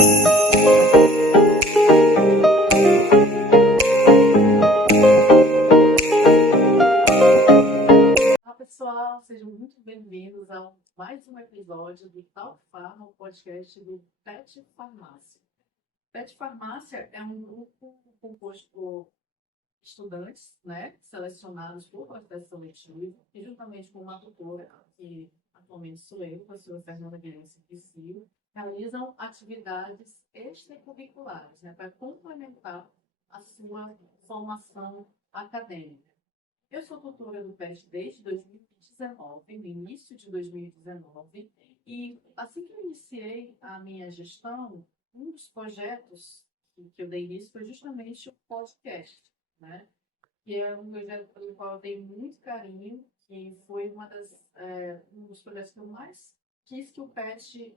Olá, pessoal, sejam muito bem-vindos a mais um episódio do Talk Pharma, o podcast do PET Farmácia. PET Farmácia é um grupo composto por estudantes, né, selecionados por processo seletivo, e juntamente com uma tutora, que atualmente sou eu, a professora Fernanda Guilherme Piscilo, realizam atividades extracurriculares, né, para complementar a sua formação acadêmica. Eu sou tutora do PET desde 2019, no início de 2019, e assim que eu iniciei a minha gestão, um dos projetos que eu dei início foi justamente o podcast, né? Que é um projeto pelo qual eu tenho muito carinho, que foi um dos projetos que eu mais quis que o PET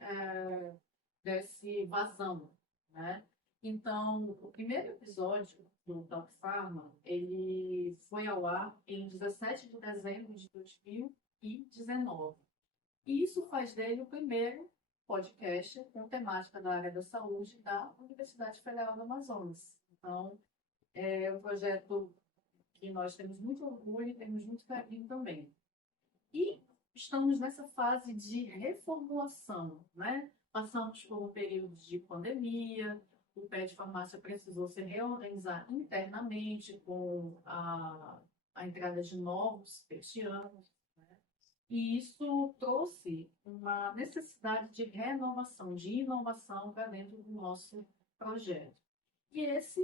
desse vazão, né? Então, o primeiro episódio do Talk Pharma, ele foi ao ar em 17 de dezembro de 2019. E isso faz dele o primeiro podcast com temática da área da saúde da Universidade Federal do Amazonas. Então, é um projeto que nós temos muito orgulho e temos muito carinho também. E estamos nessa fase de reformulação, né? Passamos por um período de pandemia, o PET Farmácia precisou se reorganizar internamente com a entrada de novos petianos, né? E isso trouxe uma necessidade de renovação, de inovação para dentro do nosso projeto. E esse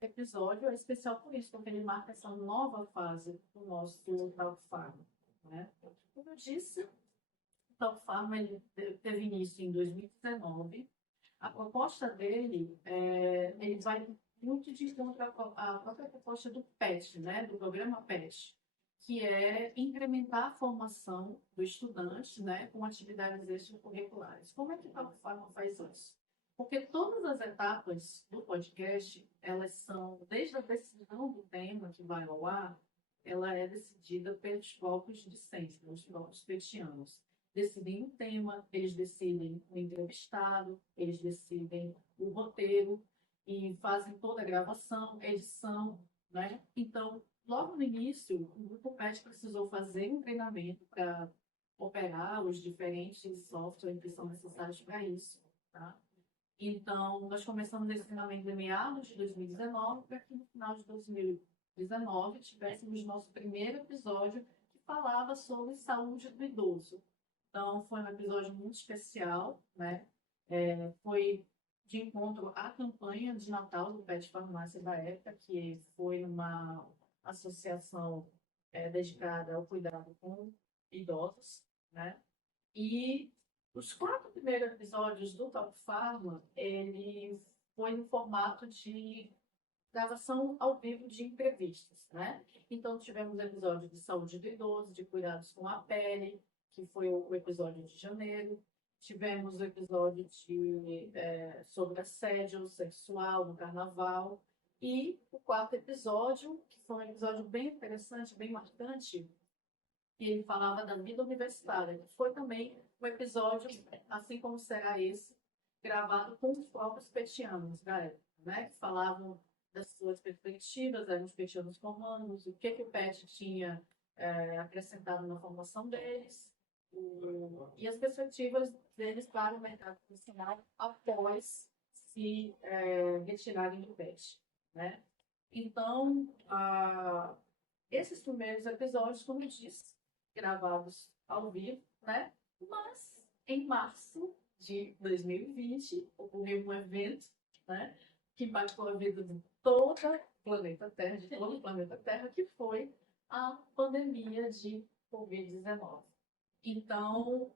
episódio é especial por isso, porque ele marca essa nova fase do nosso Talk Pharma, né? Como eu disse, o Talk Pharma ele teve início em 2019. A proposta dele, ele vai muito de encontro à própria proposta do PET, né? Do programa PET, que é incrementar a formação do estudante, né? Com atividades extracurriculares. Como é que o Talk Pharma faz isso? Porque todas as etapas do podcast, elas são, desde a decisão do tema que vai ao ar, ela é decidida pelos próprios discentes, pelos próprios petianos. Decidem o tema, eles decidem o entrevistado, eles decidem o roteiro e fazem toda a gravação, edição, né? Então, logo no início, o Grupo PET precisou fazer um treinamento para operar os diferentes softwares que são necessários para isso, tá? Então, nós começamos esse treinamento em meados de 2019, para que no final de 2019 tivéssemos nosso primeiro episódio que falava sobre saúde do idoso. Então, foi um episódio muito especial, né? Foi de encontro à campanha de Natal do PET Farmácia da época, que foi uma associação dedicada ao cuidado com idosos, né? E os 4 primeiros episódios do Talk Pharma, ele foi no formato de gravação ao vivo de entrevistas, né? Então, tivemos episódio de saúde do idoso, de cuidados com a pele, que foi o episódio de janeiro. Tivemos o episódio sobre assédio sexual no carnaval. E o 4º episódio, que foi um episódio bem interessante, bem marcante, que ele falava da vida universitária, que foi também um episódio, assim como será esse, gravado com os próprios petianos da época, né? Que falavam das suas perspectivas, eram os petianos romanos, o que o PET tinha acrescentado na formação deles, e as perspectivas deles para o mercado profissional após se retirarem do PET, né? Então, esses primeiros episódios, como eu disse, gravados ao vivo, né? Mas em março de 2020 ocorreu um evento, né, que impactou a vida de todo o planeta Terra, de todo o planeta Terra, que foi a pandemia de Covid-19. Então,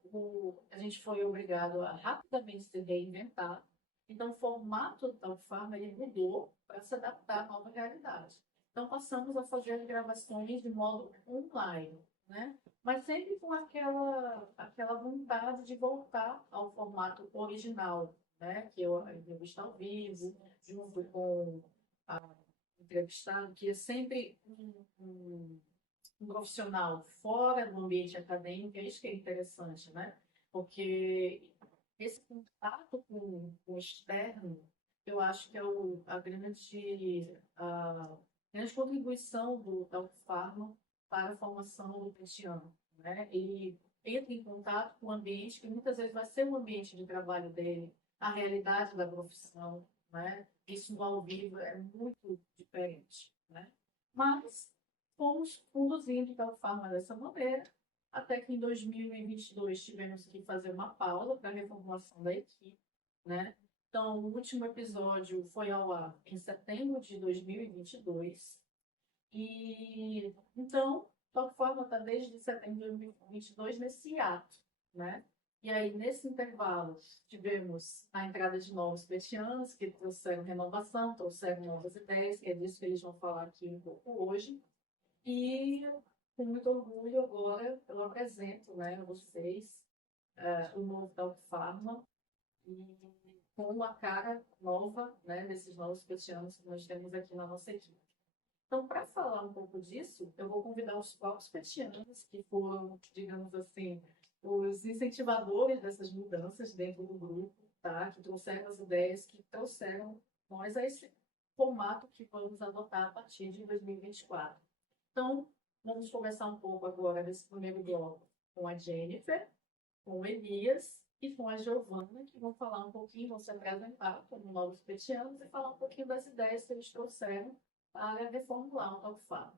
a gente foi obrigado a rapidamente se reinventar. Então, o formato do Talk Pharma ele mudou para se adaptar à nova realidade. Então, passamos a fazer gravações de modo online, né? Mas sempre com aquela vontade de voltar ao formato original, né? Que é a entrevista ao vivo, junto com a entrevistado, que é sempre um profissional fora do ambiente acadêmico. É isso que é interessante, né? Porque esse contato com o externo, eu acho que é a grande contribuição da UFPharma para a formação do petiano, né? Ele entra em contato com o ambiente que muitas vezes vai ser o ambiente de trabalho dele, a realidade da profissão, né? Isso no ao vivo é muito diferente, né? Mas fomos conduzindo da UFPharma dessa maneira, até que em 2022 tivemos que fazer uma pausa para a reformulação da equipe, né? Então, o último episódio foi ao ar em setembro de 2022. E então, de qualquer forma, está desde setembro de 2022 nesse hiato, né? E aí, nesse intervalo, tivemos a entrada de novos petianos que trouxeram renovação, trouxeram novas ideias, que é disso que eles vão falar aqui um pouco hoje. E com muito orgulho agora eu apresento, né, a vocês o novo da UFPharma e com uma cara nova, né, desses novos petianos que nós temos aqui na nossa equipe. Então, para falar um pouco disso, eu vou convidar os próprios petianos que foram, digamos assim, os incentivadores dessas mudanças dentro do grupo, tá? Que trouxeram as ideias, que trouxeram nós a esse formato que vamos adotar a partir de 2024. Então, vamos conversar um pouco agora nesse primeiro bloco com a Jennifer, com o Elias e com a Giovana, que vão falar um pouquinho, vão se apresentar como novos petianos e falar um pouquinho das ideias que eles trouxeram para reformular o Talkfab.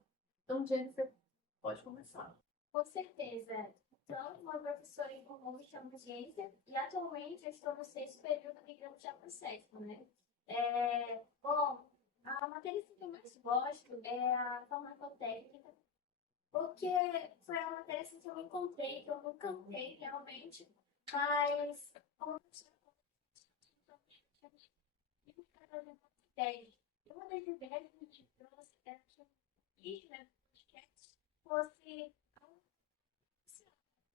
Então, Jennifer, pode começar. Com certeza. Então, uma professora em comum me chamo Jennifer e atualmente eu estou no sexto período migrando já para o sétimo, né? Bom, a matéria que eu mais gosto é a farmacotécnica, porque foi a matéria assim, que eu me encontrei, que eu não cantei realmente, mas como professora, eu estou trazendo ideias. E uma das ideias que a gente trouxe era que o guia, né, do podcast fosse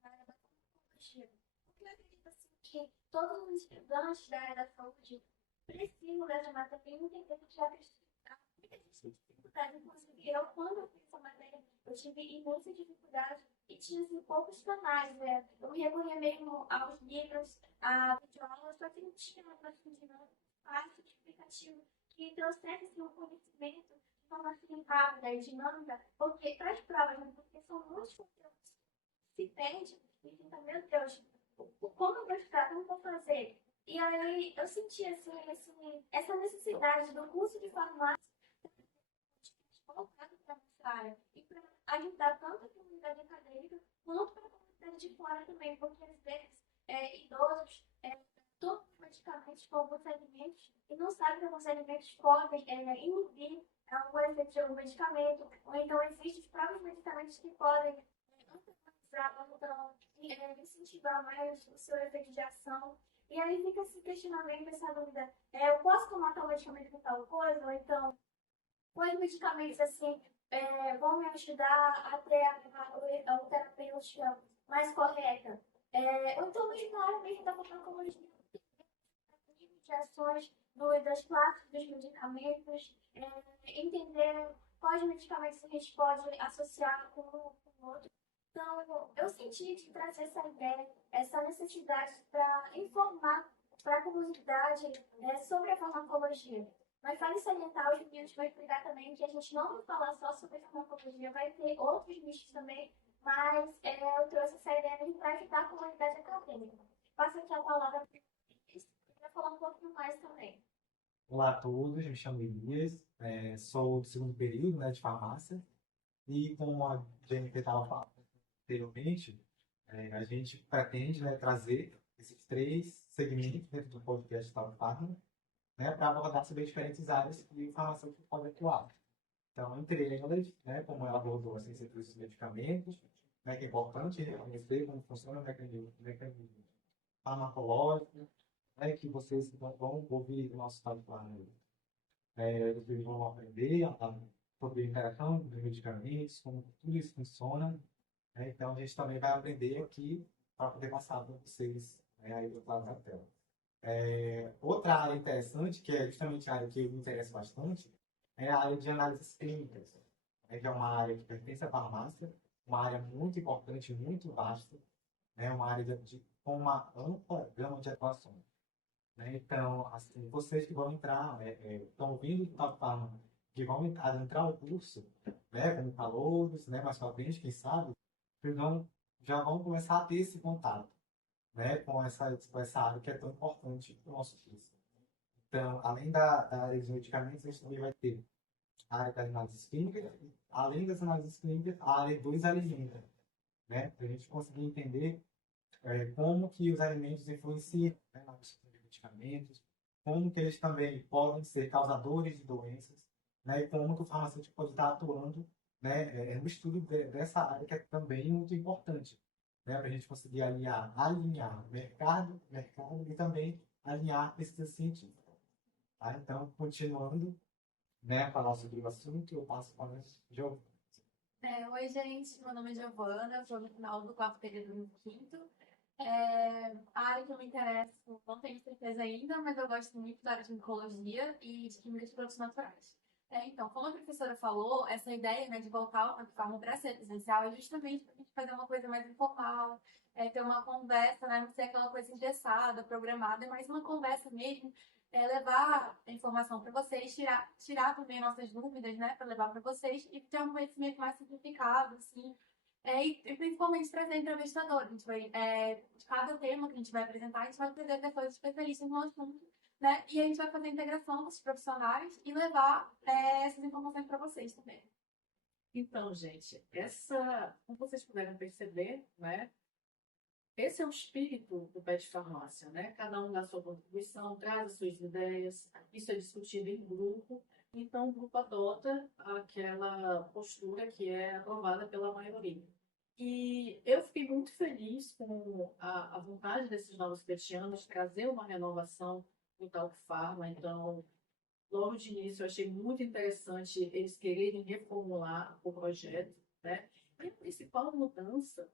da área da tecnologia. Porque eu acredito assim, que todos os estudantes da área da saúde precisam dessa matéria e entender que já acreditar. Muita gente tem dificuldade, inclusive eu, quando eu fiz essa matéria, eu tive imensa dificuldade e tinha assim, poucos canais, né? Eu me recorria mesmo aos livros, a videoaulas, só que não tinha uma dinâmica fácil, explicativo, que trouxesse assim, um conhecimento de forma assim, rápida e dinâmica, porque para as provas, né? Porque são muitos conteúdos se perde e fica, meu Deus, como eu vou estudar, como eu vou fazer? E aí eu senti assim, essa necessidade do curso de farmácia voltado para essa área e para ajudar tanto a comunidade acadêmica quanto para a comunidade de fora também, porque às vezes idosos tomam medicamentos com alguns alimentos e não sabem que alguns alimentos podem inibir o efeito de algum medicamento, ou então existem os próprios medicamentos que podem incentivar mais o seu efeito de ação. E aí fica esse questionamento, essa dúvida: eu posso tomar tal medicamento com tal coisa? Ou então, quais medicamentos assim vão me ajudar a ter a terapêutica mais correta? Ou então, mesmo na área mesmo da farmacologia, de ações das classes dos medicamentos, entender quais medicamentos a gente pode associar com o outro. Então, eu senti de trazer essa ideia, essa necessidade para informar para a comunidade sobre a farmacologia. Mas vale salientar, os meninos vão explicar também que a gente não vai falar só sobre farmacologia, vai ter outros nichos também, mas eu trouxe essa ideia para ajudar a comunidade acadêmica. Passo aqui a palavra para eles, para falar um pouquinho mais também. Olá a todos, me chamo Elias, sou do segundo período, né, de farmácia, e como a Jennifer estava falando anteriormente, a gente pretende, né, trazer esses três segmentos dentro do podcast Tal Farma, né, para abordar sobre diferentes áreas que o farmacêutico pode atuar. Então, entre elas, né, como ela abordou a ciência dos medicamentos, né, que é importante reconhecer como funciona o mecanismo farmacológico, né, que vocês vão ouvir o nosso Tal Farma. Vocês vão aprender sobre a interação dos medicamentos, como tudo isso funciona, né? Então, a gente também vai aprender aqui para poder passar para vocês, né, aí do outro lado da tela. Outra área interessante, que é justamente a área que me interessa bastante, é a área de análises clínicas, né, que é uma área que pertence à farmácia, uma área muito importante, muito vasta, né, uma área com uma ampla gama de atuações, né? Então, assim, vocês que vão entrar, estão vindo de tal forma, que vão adentrar o curso, né, como calouros, né, mais pra frente, quem sabe, eles já vão começar a ter esse contato, né, com essa área que é tão importante para o nosso curso. Então, além da área de medicamentos, a gente também vai ter a área das análises clínicas, e, além das análises clínicas, a área dos alimentos, né, para a gente conseguir entender como que os alimentos influenciam, né, na questão de medicamentos, como que eles também podem ser causadores de doenças, né, e como que o farmacêutico pode estar atuando, né, no estudo dessa área que é também muito importante, né, para a gente conseguir alinhar mercado e também alinhar pesquisa científica. Tá? Então, continuando, né, a falar sobre o assunto, eu passo para o Giovanni. Oi, gente. Meu nome é Giovana, estou no final do quarto período no quinto. A área que eu me interesso, não tenho certeza ainda, mas eu gosto muito da área de oncologia e de química de produtos naturais. Então, como a professora falou, essa ideia, né, de voltar ao forma para ser presencial é justamente para a gente fazer uma coisa mais informal, ter uma conversa, né, não ser aquela coisa engessada, programada, mas uma conversa mesmo, levar a informação para vocês, tirar também nossas dúvidas, né, para levar para vocês e ter um conhecimento mais simplificado, assim, e principalmente trazer entrevistador. A gente vai, de cada tema que a gente vai apresentar, a gente vai trazer pessoas especialistas no assunto, né? E a gente vai fazer a integração com os profissionais e levar essas informações para vocês também. Então, gente, como vocês puderam perceber, né? Esse é o espírito do PET Farmácia, né? Cada um dá sua contribuição, traz as suas ideias, isso é discutido em grupo, então o grupo adota aquela postura que é aprovada pela maioria. E eu fiquei muito feliz com a vontade desses novos petianos de trazer uma renovação do Talco Pharma, então logo de início eu achei muito interessante eles quererem reformular o projeto, né? E a principal mudança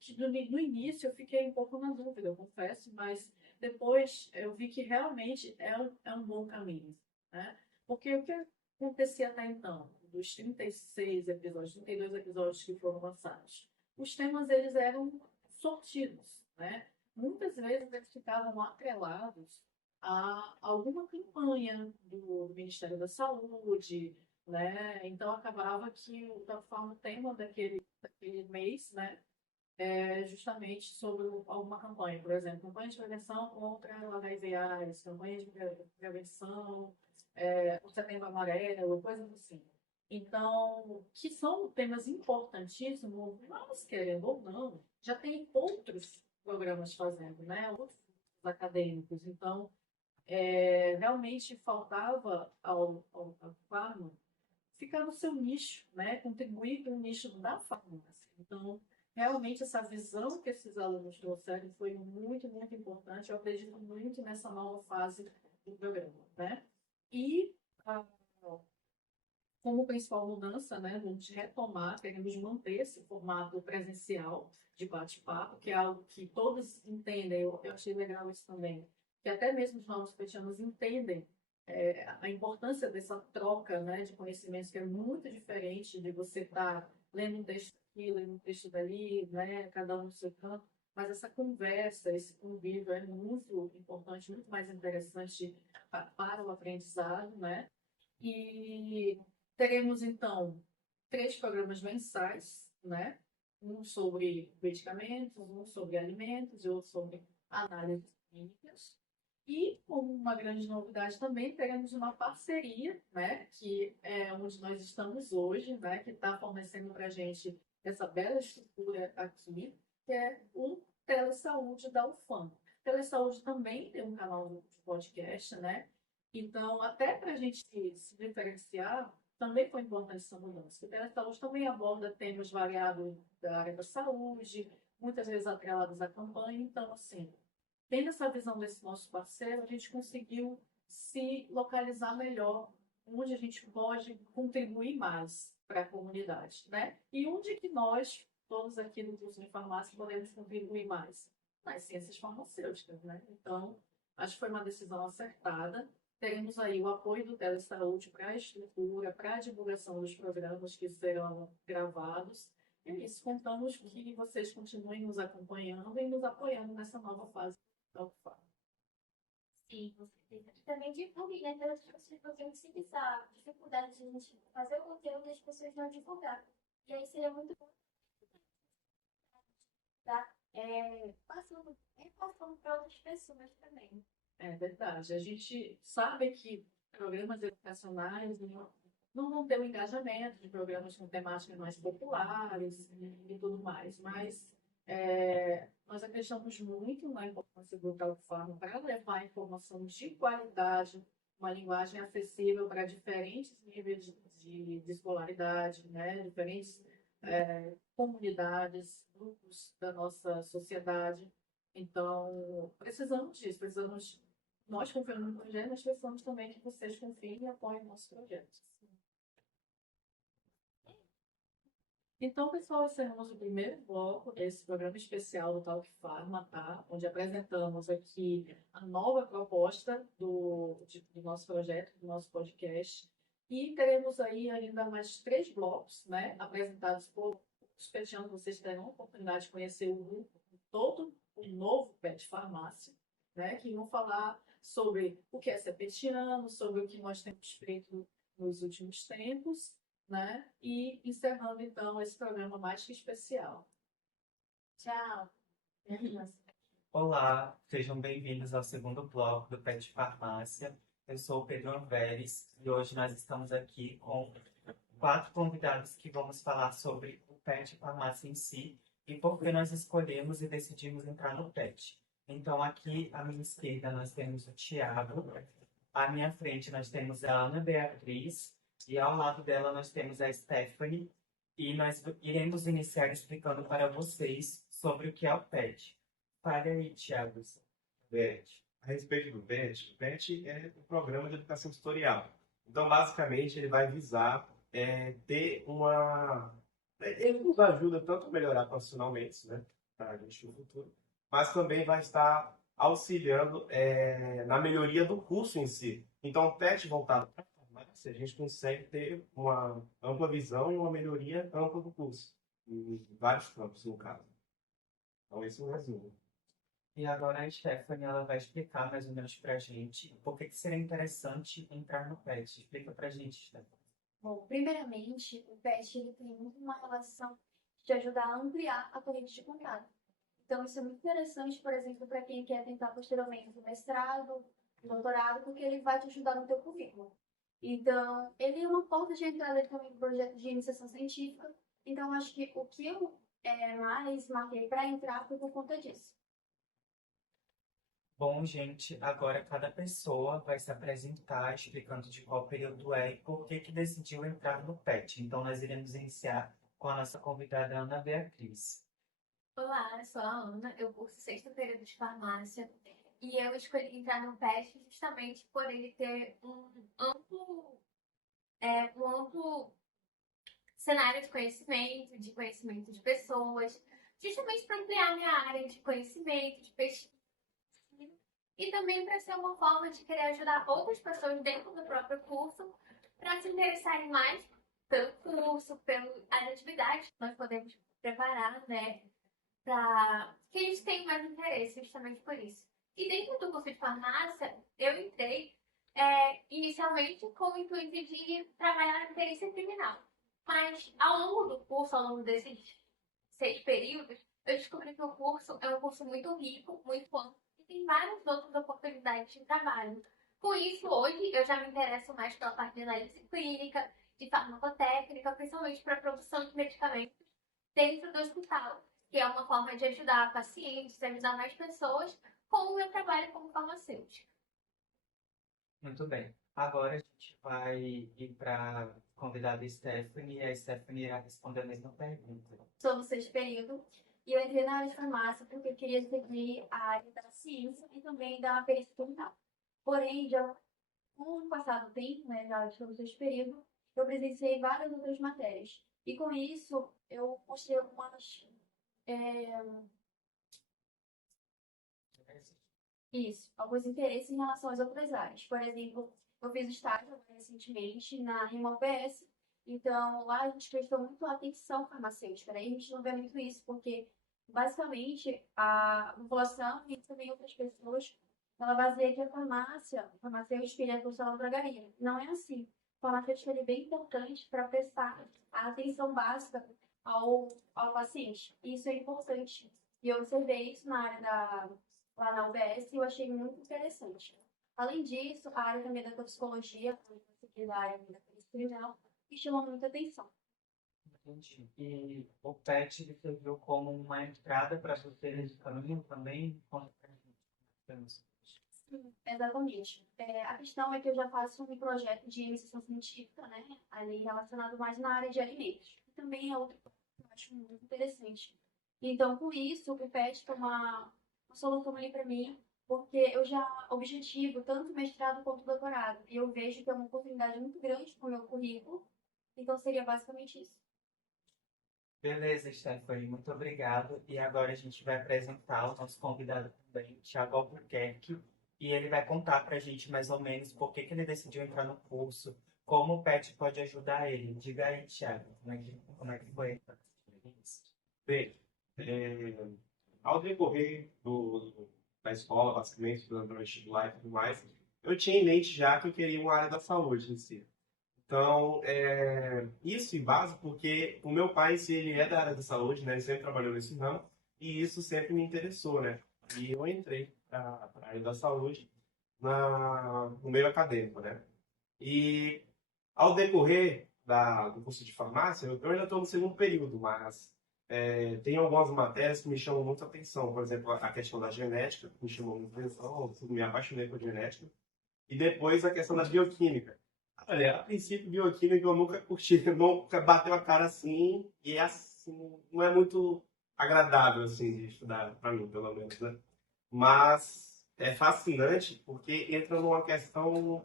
que no início eu fiquei um pouco na dúvida, eu confesso, mas depois eu vi que realmente é um bom caminho, né? Porque o que acontecia até então, dos 36 episódios, 32 episódios que foram lançados, os temas eles eram sortidos, né? Muitas vezes eles ficavam atrelados a alguma campanha do Ministério da Saúde, né? Então acabava que o tema daquele mês, né? Justamente sobre alguma campanha, por exemplo, campanha de prevenção contra o HIV/AIDS, campanha de prevenção, o Setembro Amarelo, coisas assim. Então, que são temas importantíssimos, mas querendo ou não, já tem outros programas fazendo, né? Outros acadêmicos. Então, realmente faltava ao Pharma ficar no seu nicho, né? Contribuir para o nicho da farmácia. Então, realmente, essa visão que esses alunos trouxeram foi muito, muito importante. Eu acredito muito nessa nova fase do programa, né? E, como principal mudança, né, vamos retomar, queremos manter esse formato presencial de bate-papo, que é algo que todos entendem, eu achei legal isso também, que até mesmo os novos petianos entendem a importância dessa troca, né, de conhecimentos, que é muito diferente de você estar lendo um texto aqui, lendo um texto dali, né, cada um no seu campo, mas essa conversa, esse convívio é muito importante, muito mais interessante para o aprendizado, né? E teremos, então, 3 programas mensais, né? Um sobre medicamentos, um sobre alimentos e outro sobre análises clínicas. E, como uma grande novidade também, teremos uma parceria, né? Que é onde nós estamos hoje, né? Que está fornecendo para a gente essa bela estrutura aqui, que é o Telesaúde da UFAM. Telesaúde também tem um canal de podcast, né? Então, até para a gente se diferenciar, também foi importante essa mudança. O Telesaúde também aborda temas variados da área da saúde, muitas vezes atrelados à campanha. Então, assim, tendo essa visão desse nosso parceiro, a gente conseguiu se localizar melhor, onde a gente pode contribuir mais para a comunidade, né? E onde que nós, todos aqui no curso de farmácia, podemos contribuir mais? Nas ciências farmacêuticas, né? Então, acho que foi uma decisão acertada. Teremos aí o apoio do Telesaúde para a estrutura, para a divulgação dos programas que serão gravados. É isso, contamos que vocês continuem nos acompanhando e nos apoiando nessa nova fase da UFAM. Sim, com certeza. E também divulgue, né? Para as pessoas poderem sentir essa dificuldade de a gente fazer o conteúdo e as pessoas não divulgar. E aí seria muito bom tá? Passando para outras pessoas também. É verdade. A gente sabe que programas educacionais não vão ter o engajamento de programas com temáticas mais populares e tudo mais, mas nós acreditamos muito na importância do Tal Farm para levar informação de qualidade, uma linguagem acessível para diferentes níveis de escolaridade, né? Diferentes comunidades, grupos da nossa sociedade. Então, precisamos disso, precisamos. Nós confiamos no projeto, mas precisamos também que vocês confiem e apoiem o nosso projeto. Então, pessoal, encerramos o primeiro bloco desse programa especial do Talk Pharma, tá? Onde apresentamos aqui a nova proposta do nosso projeto, do nosso podcast. E teremos aí ainda mais 3 blocos, né? Apresentados por os petianos. Vocês terão a oportunidade de conhecer o grupo todo, o novo Pet Farmácia, né? Que vão falar sobre o que é ser petiano, sobre o que nós temos feito nos últimos tempos, né? E encerrando então esse programa mais que especial. Tchau. Olá, sejam bem-vindos ao segundo bloco do Pet Farmácia. Eu sou o Pedro Anveres e hoje nós estamos aqui com 4 convidados que vamos falar sobre o Pet Farmácia em si e por que nós escolhemos e decidimos entrar no Pet. Então, aqui à minha esquerda nós temos o Thiago, à minha frente nós temos a Ana Beatriz e ao lado dela nós temos a Stephanie e nós iremos iniciar explicando para vocês sobre o que é o PET. Fale aí, Thiago. PET. A respeito do PET, o PET é um programa de educação tutorial. Então, basicamente, ele vai visar ter uma... Ele nos ajuda tanto a melhorar profissionalmente, né, para a gente no futuro, mas também vai estar auxiliando na melhoria do curso em si. Então, o PET voltado para a farmácia, a gente consegue ter uma ampla visão e uma melhoria ampla do curso, em vários campos, no caso. Então, esse é um resumo. E agora a Stephanie ela vai explicar mais ou menos para a gente por que seria interessante entrar no PET. Explica para a gente, Stephanie. Bom, primeiramente, o PET ele tem muito uma relação de ajudar a ampliar a corrente de contato. Então, isso é muito interessante, por exemplo, para quem quer tentar posteriormente o mestrado, o doutorado, porque ele vai te ajudar no teu currículo. Então, ele é uma porta de entrada também para o projeto de iniciação científica. Então, acho que o que eu mais marquei para entrar foi por conta disso. Bom, gente, agora cada pessoa vai se apresentar explicando de qual período é e por que decidiu entrar no PET. Então, nós iremos iniciar com a nossa convidada Ana Beatriz. Olá, eu sou a Ana, eu curso 6º período de farmácia e eu escolhi entrar no PET justamente por ele ter um amplo cenário de conhecimento de pessoas, justamente para ampliar minha área de conhecimento, de pesquisa, e também para ser uma forma de querer ajudar outras pessoas dentro do próprio curso para se interessarem mais pelo curso, pelas atividades que nós podemos preparar, né? Para que eles tenham mais interesse, justamente por isso. E dentro do curso de farmácia, eu entrei inicialmente com o intuito de trabalhar na perícia criminal. Mas ao longo do curso, ao longo desses 6 períodos, eu descobri que o curso é um curso muito rico, muito amplo, e tem várias outras oportunidades de trabalho. Com isso, hoje, eu já me interesso mais pela parte de análise clínica, de farmacotécnica, principalmente para a produção de medicamentos dentro do hospital, que é uma forma de ajudar pacientes, ajudar mais pessoas com o meu trabalho como farmacêutica. Muito bem. Agora a gente vai ir para a convidada Stephanie e a Stephanie irá responder a mesma pergunta. Sou no 6º período e eu entrei na área de farmácia porque eu queria seguir a área da ciência e também da perícia criminal. Porém, já com o passar do tempo, né, já estou no 6º período, eu presenciei várias outras matérias. E com isso, eu postei algumas alguns interesses em relação às outras áreas. Por exemplo, eu fiz estágio recentemente na RIMA UPS Então, lá a gente prestou muito atenção farmacêutica, né? E a gente não vê muito isso, porque basicamente a população e também outras pessoas, ela baseia que a farmacêutica é a função da dragaria. Não é assim. A farmacêutica é bem importante para prestar a atenção básica ao paciente. E isso é importante. E eu observei isso lá na UBS e eu achei muito interessante. Além disso, a área também da toxicologia, da área da perícia criminal, que chamou muita atenção. Entendi. E o PET ele serviu como uma entrada para você nesse caminho também? Como que a gente Sim, exatamente. A questão é que eu já faço um projeto de iniciação científica, né? Ali relacionado mais na área de alimentos. Que também é outro ponto que eu acho muito interessante. Então, com isso, o PET foi uma solução ali para mim, porque eu já objetivo tanto mestrado quanto doutorado. E eu vejo que é uma oportunidade muito grande para o meu currículo. Então, seria basicamente isso. Beleza, Stephanie, muito obrigado. E agora a gente vai apresentar o nosso convidado também, Thiago Albuquerque, e ele vai contar para a gente mais ou menos por que ele decidiu entrar no curso, como o PET pode ajudar ele. Diga aí, Thiago, como é que foi? Bem, ao decorrer da escola, basicamente, estudando para vestibular e tudo mais, eu tinha em mente já que eu queria uma área da saúde em si. Então, isso em base porque o meu pai, se ele é da área da saúde, né, ele sempre trabalhou nesse ramo, e isso sempre me interessou, né? E eu entrei para a área da saúde no meio acadêmico, né? E ao decorrer do curso de farmácia, eu ainda estou no segundo período, mas tem algumas matérias que me chamam muito a atenção. Por exemplo, a questão da genética, que me chamou muita atenção, eu me apaixonei por genética. E depois a questão da bioquímica. Olha, a princípio, bioquímica eu nunca curti, nunca bateu a cara assim, e assim, não é muito agradável assim, de estudar, para mim, pelo menos, né? Mas é fascinante porque entra numa questão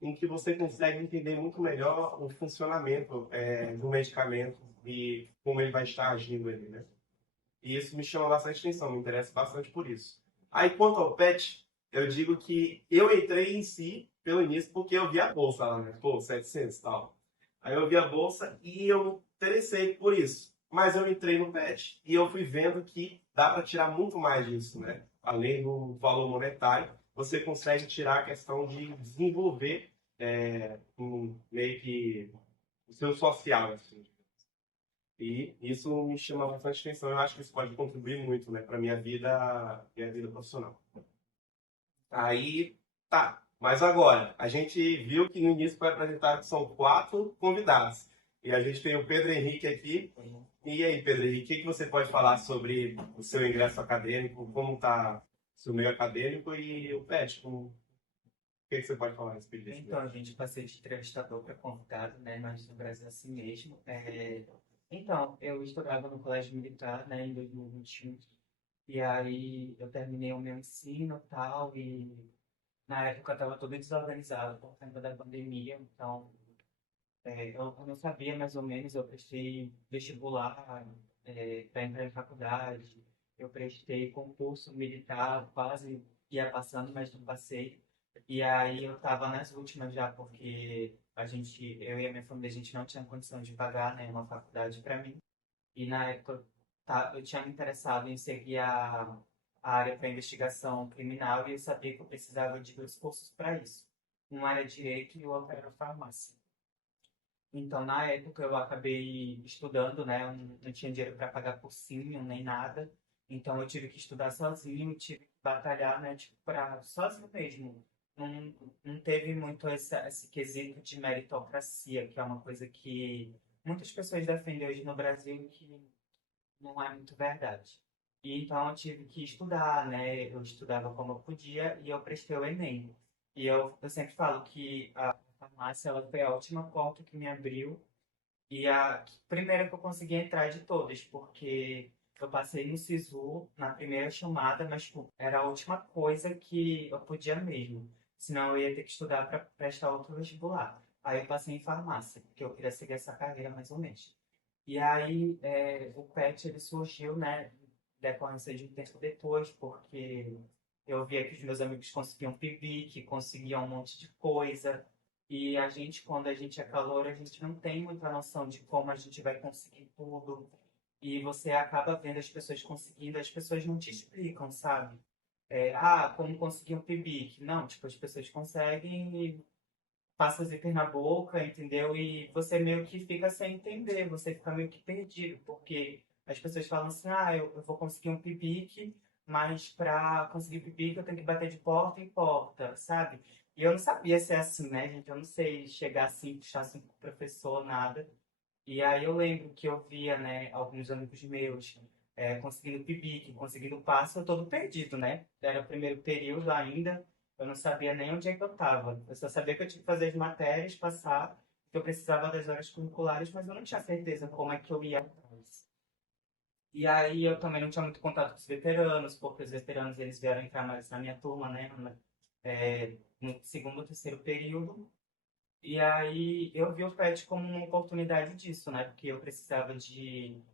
em que você consegue entender muito melhor o funcionamento do medicamento e como ele vai estar agindo ali, né? E isso me chama bastante atenção, me interessa bastante por isso. Aí, quanto ao PET, eu digo que eu entrei em si, pelo início, porque eu vi a bolsa lá, né? Pô, 700 e tal. Aí eu vi a bolsa e eu me interessei por isso. Mas eu entrei no PET e eu fui vendo que dá para tirar muito mais disso, né? Além do valor monetário, você consegue tirar a questão de desenvolver meio que o seu social, assim. E isso me chama bastante atenção. Eu acho que isso pode contribuir muito, né, para minha vida profissional. Aí, tá. Mas agora, a gente viu que no início foi apresentado que são 4 convidados. E a gente tem o Pedro Henrique aqui. E aí, Pedro Henrique, o que você pode falar sobre o seu ingresso acadêmico, como está o seu meio acadêmico e o PET? O que você pode falar a respeito disso? Então, a gente passei de entrevistador para convidado, né? Mas no Brasil é assim mesmo. Então, eu estudava no Colégio Militar, né, em 2021. E aí eu terminei o meu ensino e tal, e na época eu estava todo desorganizado por conta da pandemia, então eu não sabia mais ou menos, eu prestei vestibular para entrar em faculdade, eu prestei concurso militar, quase ia passando, mas não passei. E aí eu estava nas últimas já, porque eu e a minha família, a gente não tinha condição de pagar, né, uma faculdade para mim. E na época eu tinha me interessado em seguir a área para investigação criminal e eu sabia que eu precisava de 2 cursos para isso. Um era direito e o outro era farmácia. Então, na época, eu acabei estudando, né? Eu não tinha dinheiro para pagar cursinho nem nada. Então, eu tive que estudar sozinho, tive que batalhar, né? Tipo, sozinho mesmo. Não, não teve muito esse quesito de meritocracia, que é uma coisa que muitas pessoas defendem hoje no Brasil que não é muito verdade. E então eu tive que estudar, né? Eu estudava como eu podia e eu prestei o Enem. E eu sempre falo que a farmácia ela foi a última porta que me abriu e a primeira que eu consegui entrar de todas, porque eu passei no SISU na primeira chamada, mas tipo, era a última coisa que eu podia mesmo. Senão eu ia ter que estudar para prestar outro vestibular. Aí eu passei em farmácia, porque eu queria seguir essa carreira mais ou menos. E aí, o PET ele surgiu, né, decorrência de um tempo depois, porque eu via que os meus amigos conseguiam PIBIC, conseguiam um monte de coisa, E a gente, quando a gente é calor, a gente não tem muita noção de como a gente vai conseguir tudo. E você acaba vendo as pessoas conseguindo, as pessoas não te explicam, sabe? Como conseguir um PIBIC. Não, tipo, as pessoas conseguem e passa zíper na boca, entendeu? E você meio que fica sem entender, você fica meio que perdido, porque as pessoas falam assim, eu vou conseguir um pipique, mas para conseguir pipique eu tenho que bater de porta em porta, sabe? E eu não sabia ser assim, né, gente? Eu não sei chegar assim, puxar assim com o professor, nada. E aí eu lembro que eu via, né, alguns amigos meus conseguindo pipique, conseguindo passe, eu todo perdido, né? Era o primeiro período ainda, eu não sabia nem onde é que eu estava. Eu só sabia que eu tinha que fazer as matérias, passar, que eu precisava das horas curriculares, mas eu não tinha certeza como é que eu ia atrás. E aí eu também não tinha muito contato com os veteranos, porque os veteranos eles vieram entrar mais na minha turma, né? No segundo ou terceiro período. E aí eu vi o PET como uma oportunidade disso, né? Porque eu precisava de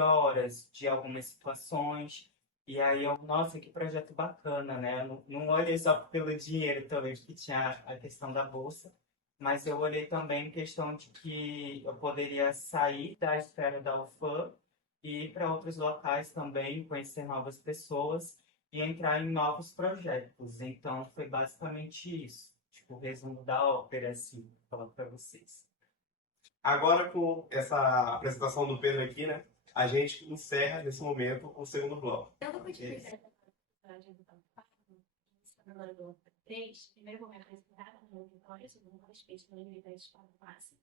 horas, de algumas situações. E aí eu, nossa, que projeto bacana, né? Eu não olhei só pelo dinheiro também, que tinha a questão da bolsa, mas eu olhei também questão de que eu poderia sair da esfera da UFAM e ir para outros locais também, conhecer novas pessoas e entrar em novos projetos. Então foi basicamente isso. Tipo, o resumo da ópera, assim, falando para vocês. Agora, com essa apresentação do Pedro aqui, né, a gente encerra nesse momento o segundo bloco. Eu não pude Isso. ver agora do 3, primeiro vou me apresentar como Vitória, segundo o respeito pela unidade de farmácia.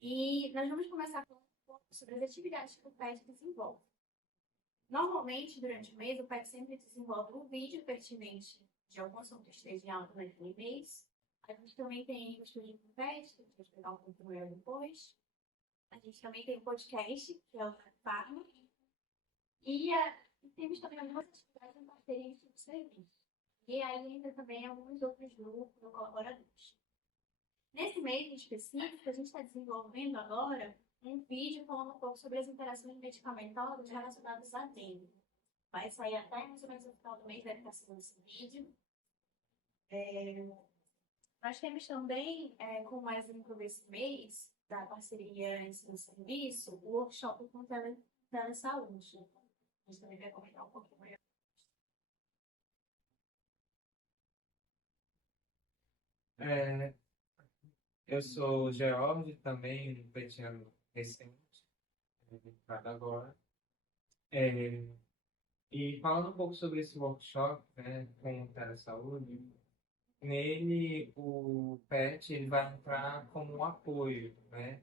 E nós vamos começar falando um pouco sobre as atividades que o PET desenvolve. Normalmente, durante o mês, o PET sempre desenvolve um vídeo pertinente de algum assunto que esteja em alta naquele mês. A gente também tem o estúdio do PET, que a gente vai explicar um pouco melhor depois. A gente também tem o podcast, que é o Farma. E temos também algumas atividades em parceria com o serviço. E aí ainda também alguns outros grupos ou colaboradores. Nesse mês em específico, a gente está desenvolvendo agora um vídeo falando um pouco sobre as interações medicamentosas relacionadas à dengue. Vai sair até mais ou menos no final do mês, deve estar saindo esse vídeo. Nós temos também, com mais um desse mês, da parceria ensino-serviço, o workshop com telesaúde. A gente também vai comentar um pouquinho melhor. É, eu sou o George, também petiano recente, entrado agora. E falando um pouco sobre esse workshop, né, com o Telesaúde, nele o PET ele vai entrar como um apoio, né,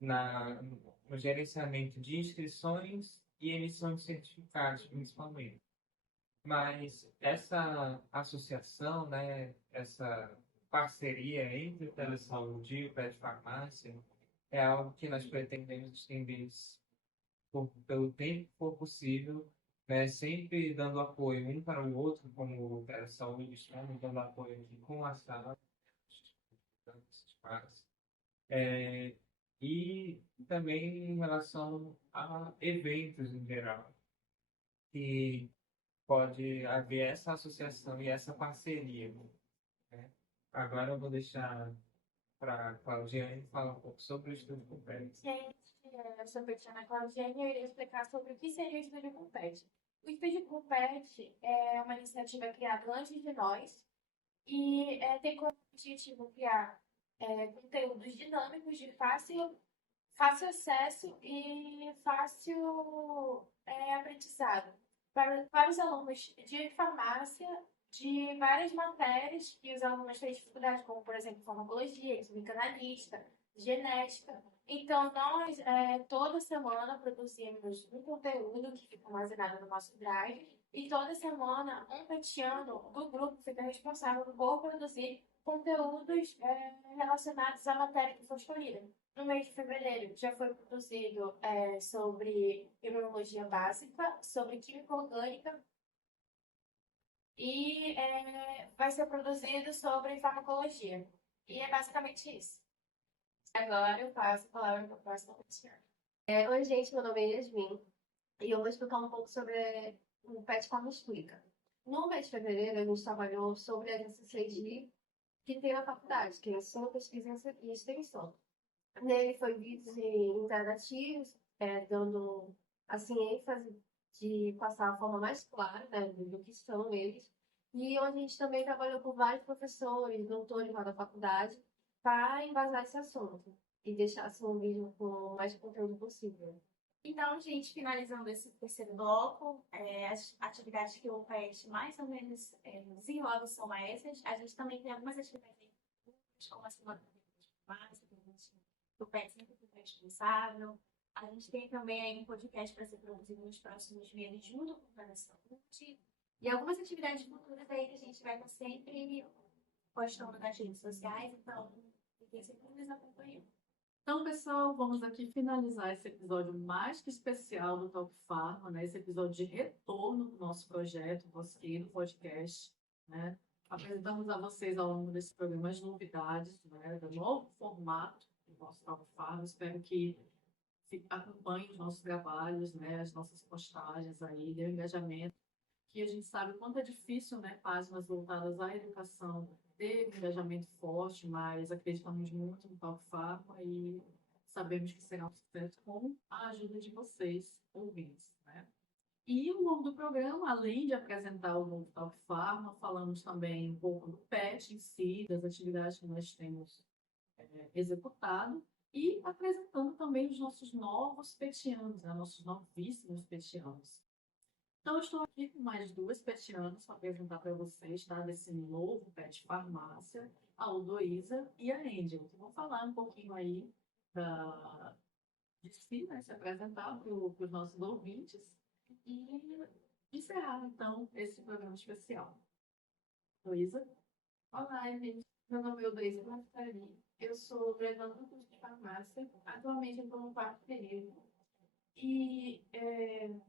no gerenciamento de inscrições e emissão de certificados, principalmente. Mas essa associação, né, essa parceria entre o Telesaúde e o PET Farmácia é algo que nós pretendemos estender pelo tempo que for possível, né, sempre dando apoio um para o outro, como o Telesaúde estamos dando apoio aqui com a sala, e também em relação a eventos em geral, que pode haver essa associação e essa parceria, né? Agora eu vou deixar para a Claudiane falar um pouco sobre o estudo com PET. Gente, eu sou a Petiana Claudiane e eu irei explicar sobre o que seria o Estúdio com PET. O Estúdio com PET é uma iniciativa criada antes de nós e tem como objetivo criar conteúdos dinâmicos de fácil acesso e fácil aprendizado para os alunos de farmácia, de várias matérias que os alunos têm dificuldade, como, por exemplo, farmacologia, química analítica, genética. Então, nós, toda semana, produzimos um conteúdo que fica armazenado no nosso Drive, e toda semana, um petiano do grupo fica responsável por produzir conteúdos relacionados à matéria que for escolhida. No mês de fevereiro, já foi produzido sobre imunologia básica, sobre química orgânica, e vai ser produzido sobre farmacologia. E é basicamente isso. Agora eu passo a palavra para o próximo petiano. Oi, gente, meu nome é Yasmin e eu vou explicar um pouco sobre o PET Farma Explica. No mês de fevereiro, a gente trabalhou sobre a NCCI que tem na faculdade, que é ensino, pesquisa e extensão. Nele foi vídeos interativos, dando assim ênfase de passar a forma mais clara, né, do que são eles. E onde a gente também trabalhou com vários professores, doutores lá da faculdade, para embasar esse assunto e deixar assim, um vídeo com o mais conteúdo possível. Então, gente, finalizando esse terceiro bloco, as atividades que o PET mais ou menos desenrola são essas. A gente também tem algumas atividades como a semana básica, do PET sempre foi responsável. A gente tem também aí um podcast para ser produzido nos próximos meses, junto com o Plano Saúde. E algumas atividades futuras aí que a gente vai estar sempre postando nas redes sociais, então fiquem sempre nos acompanhando. Então, pessoal, vamos aqui finalizar esse episódio mais que especial do Talk Pharma, né? Esse episódio de retorno do nosso projeto, nosso querido podcast, né? Apresentamos a vocês ao longo desse programa as novidades, né? Do novo formato do nosso Talk Pharma. Espero que acompanhem os nossos trabalhos, né? As nossas postagens aí, dê um engajamento, que a gente sabe o quanto é difícil, né? Páginas voltadas à educação ter um engajamento forte, mas acreditamos muito no Talk Pharma e sabemos que será um sucesso com a ajuda de vocês, ouvintes, né? E ao longo do programa, além de apresentar o novo Talk Pharma, falamos também um pouco do PET em si, das atividades que nós temos executado e apresentando também os nossos novos petianos, né? Nossos novíssimos petianos. Então, eu estou aqui com mais duas petianas para apresentar para vocês, tá? Desse novo Pet Farmácia, a Odoísa e a Angel, que vão falar um pouquinho aí de si, né? Se apresentar para os nossos ouvintes e encerrar, então, esse programa especial. Odoísa? Olá, gente. Meu nome é Odoísa Martari. Eu sou graduanda no curso de farmácia. Atualmente eu estou no quarto período. E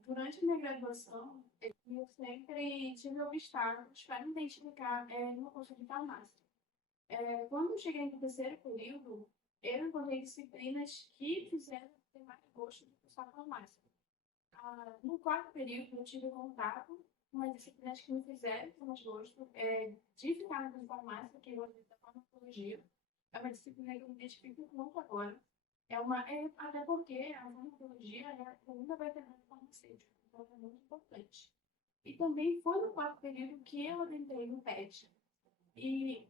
durante a minha graduação, eu sempre tive obstáculos para me identificar no curso de farmácia. Quando eu cheguei no terceiro período, eu encontrei disciplinas que fizeram ter mais gosto de cursar farmácia. No quarto período, eu tive contato com as disciplinas que me fizeram ter mais gosto de ficar na curso de farmácia, que eu gosto da farmacologia. É uma disciplina que eu me identifico muito agora. Até porque a farmacologia ainda vai ter no farmacêutico, então é muito importante. E também foi no quarto período que eu adentrei no PET. E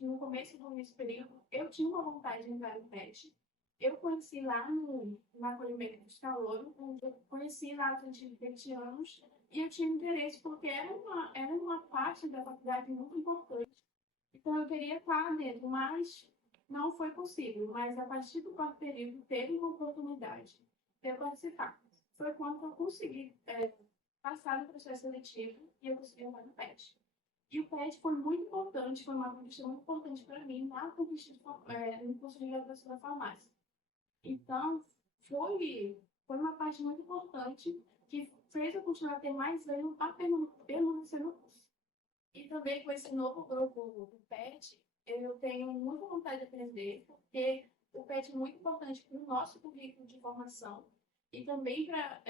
no começo do meu período, eu tinha uma vontade de entrar no PET. Eu conheci lá no acolhimento dos calouros, onde eu conheci lá os antigos petianos, e eu tinha interesse porque era uma parte da faculdade muito importante. Então eu queria estar dentro, mas não foi possível. Mas a partir do quarto período teve uma oportunidade de eu participar. Foi quando eu consegui passar no processo seletivo e eu consegui entrar no PET. E o PET foi muito importante, foi uma conquista muito importante para mim na conquista no curso de graduação da farmácia. Então, foi uma parte muito importante que fez eu continuar a ter mais ânimo para permanecer no curso. E também com esse novo grupo do PET, eu tenho muita vontade de aprender, porque o PET é muito importante para o nosso currículo de formação e também para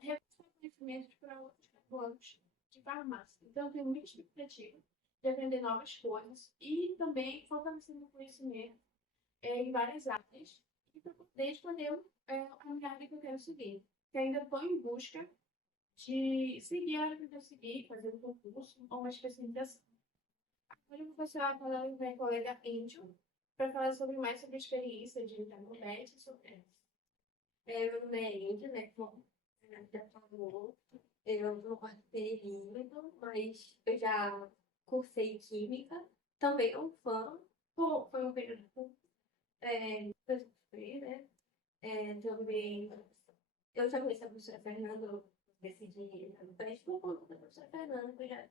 reforçar conhecimentos para outros graduandos de farmácia. Então, eu tenho muita expectativa de aprender novas coisas e também fortalecer meu conhecimento em várias áreas e para poder escolher a minha área que eu quero seguir. Que ainda estou em busca de seguir a área que eu quero seguir, fazer um concurso ou uma especialização. Agora eu vou passar a palavra para minha colega Angel para falar mais sobre a experiência de entrar no PET e sobre ela. Meu nome é Angel, né? Como a já falou, eu não quarto período, mas eu já cursei Química. Também é um fã. Foi um período que eu sofri, né? Também eu já conheci a professora Fernanda, eu decidi entrar no PET por conta da professora Fernanda,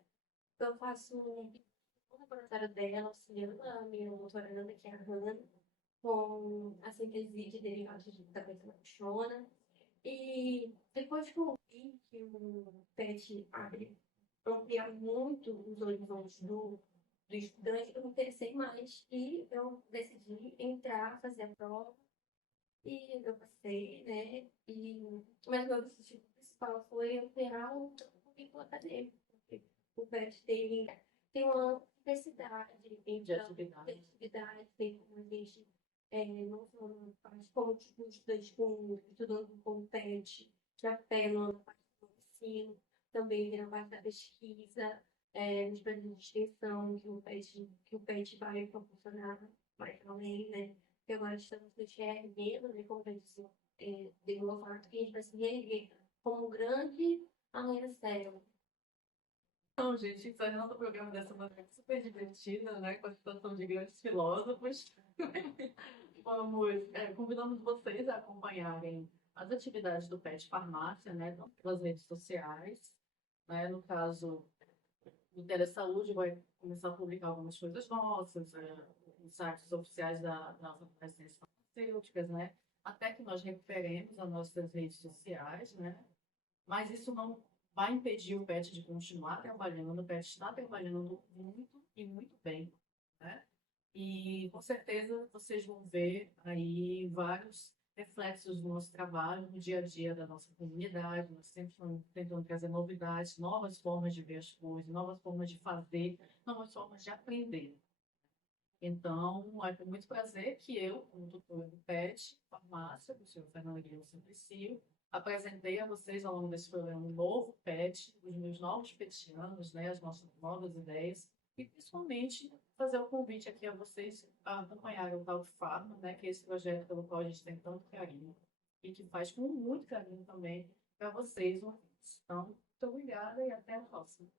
eu faço um laboratório dela, auxiliando a minha doutoranda, que é a Hannah, com a síntese de derivados da beta-lactona. E depois que eu vi que o PET amplia muito os horizontes do estudante, eu me interessei mais e eu decidi entrar, fazer a prova. E eu passei, né? Mas o meu objetivo principal foi ampliar o currículo acadêmico. Porque o PET tem uma diversidade, De então, atividade. atividade, tem como a gente não só faz como estudando com TED, já pega na parte do ensino, também tem a parte da pesquisa, nos projetos de extensão que o PET vai proporcionar mais além, né? Porque agora estamos no reerguendo, né? Como eu disse, de uma forma que a gente vai se reerguer como grande arranha-céu. Então, gente, encerrando o programa dessa maneira super divertida, né, com a citação de grandes filósofos, convidamos vocês a acompanharem as atividades do PET Farmácia, né, tanto pelas redes sociais, né, no caso, o Telesaúde vai começar a publicar algumas coisas nossas, os sites oficiais das agências farmacêuticas, né, até que nós recuperemos as nossas redes sociais, né, mas isso não vai impedir o PET de continuar trabalhando. O PET está trabalhando muito e muito bem, né? E com certeza vocês vão ver aí vários reflexos do nosso trabalho no dia a dia da nossa comunidade. Nós sempre estamos tentando trazer novidades, novas formas de ver as coisas, novas formas de fazer, novas formas de aprender. Então, é com muito prazer que eu, como tutora do PET, farmácia, do senhor Fernando Guilherme Simplicio, apresentei a vocês ao longo desse programa um novo PET, os meus novos petianos, né, as nossas novas ideias, e principalmente fazer o convite aqui a vocês a acompanharem o Tal de Farma, né, que é esse projeto pelo qual a gente tem tanto carinho, e que faz com muito carinho também para vocês, ouvintes. Então, muito obrigada e até a próxima.